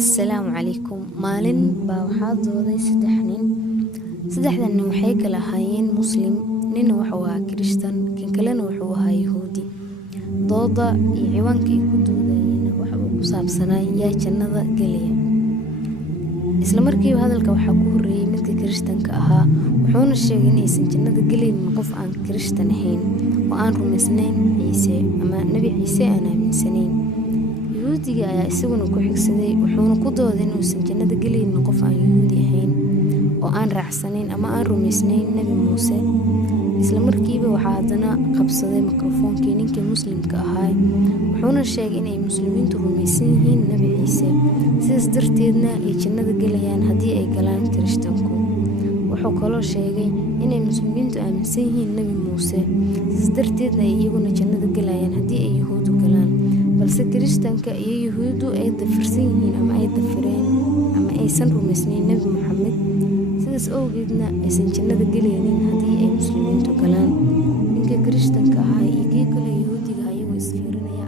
Assalaamu calaykum. Maalin baa waxaa dooday 3 nin. 3dan nin waxay kala ahaayeen Muslim, nina wuxuu ahaa Kirishtan, kan kalena wuxuu ahaa Yahuudi. Dooda iyo ciwaanka ay ku doodayeen waxa uu ku saabsanaa yaa jannada galaya. Isla markiiba hadalka waxaa ku horreeyay midka Kirishtanka ahaa, wuxuuna sheegay in aysan jannada galaynin qof aan Kirishtan ahayn oo aan rumaysnayn Ciise ama Nabi Ciise aan aaminsanayn. Yahuudiga ayaa isaguna ku xigsaday, wuxuuna ku dooday in uusan jannada galaynin qof aan Yahuudi ahayn oo aan raacsanayn ama aan rumaysnayn Nabi Muuse. Isla markiiba waxaa haddana qabsaday mikrofoonkii ninkii Muslimka ahaa, wuxuuna sheegay in ay Muslimiintu rumaysan yihiin Nabi Ciise, sidaas darteedna ay jannada galayaan haddii ay galaan Kirishtanku. Wuxuu kaloo sheegay in ay Muslimiintu aaminsan yihiin Nabi Muuse, sidaas darteedna ay iyaguna jannada galayaan haddii ay Yahuudu galaan. Balse Kirishtanka iyo Yahuudu ay dafirsan yihiin ama ay dafireen ama aysan rumaysnayn Nabi Muxamed, sidaas awgeedna aysan jannada galaynin haddii ay Muslimiintu galaan. Ninka Kirishtanka ahaa iyo kii kale Yahuudiga ayagoo isfiirinaya